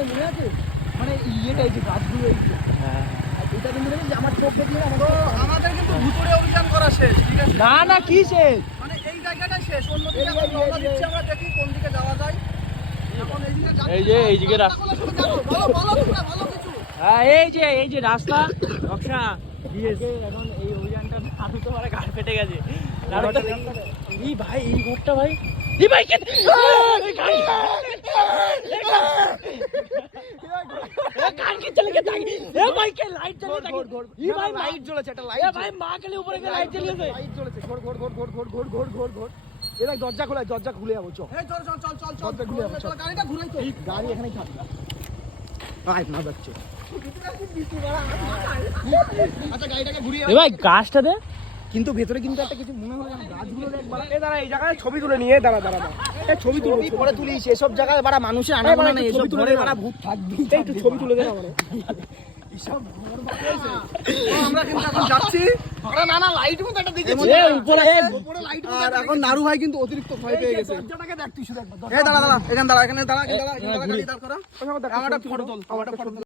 ভাই মনে আছে মানে ইয়েটা এই যে গাছগুলো হ্যাঁ এটা কিন্তু দেখেছি আমার চোখ দেখলে আমাদের কিন্তু ভুতুড়ে অভিযান করা শেষ, ঠিক আছে? না না কি শেষ মানে এই জায়গাটাই শেষ, অন্যদিকে আমরা রওনা দিচ্ছি, আমরা দেখি কোন দিকে যাওয়া যায়। এখন এইদিকে যাচ্ছি, এই যে এইদিকে রাস্তা ভালো কিছু। হ্যাঁ এই যে রাস্তা নকশা দিয়েছে এখন এই অভিযানটা হাঁটু তো মানে ঘাড় ফেটে গেছে এই ভাই এই রোডটা ভাই এই ভাই কে কার কে চলে গেছে এ ভাই কে লাইট জ্বলে থাকে এই ভাই লাইট জ্বলেছে একটা লাইট ভাই মা গেলে উপরে গিয়ে লাইট জ্বলিয়েছে লাইট জ্বলেছে ঘোর এই ভাই দরজা খুলে যাবো চল এই চল দরজা খুলে যাবো চল, গাড়িটা ঘুরাই তো। গাড়ি এখানেই থাকবে আয় না যাচ্ছে আচ্ছা গাড়িটাকে ঘুরিয়ে এ ভাই গাছটা দে কিন্তু ভেতরে কিন্তু একটা কিছু মনে হয় না গাছগুলো একবার এই দাঁড়া এই জায়গায় ছবি তুলে নিয়ে দাঁড়া এই ছবি তুলে পরে তুলিস এসব জায়গায় বাড়া মানুষের আনাগোনা নেই এসব তুলে বাড়া ভূত থাকবে একটু ছবি তুলে দে আমারে এসব ঘর বাড়ি আমরা কিন্তু এখন যাচ্ছি। আরে না লাইট মতো একটা দিকে উপরে লাইট আর এখন নারু ভাই কিন্তু অতিরিক্ত ভয় পেয়ে গেছে। দরজাটাকে দেখ তুই শুধু একবার এই দাঁড়া এখানে দাঁড়া গাড়ি দাঁড় করা। আমার একটা ফটো তোল।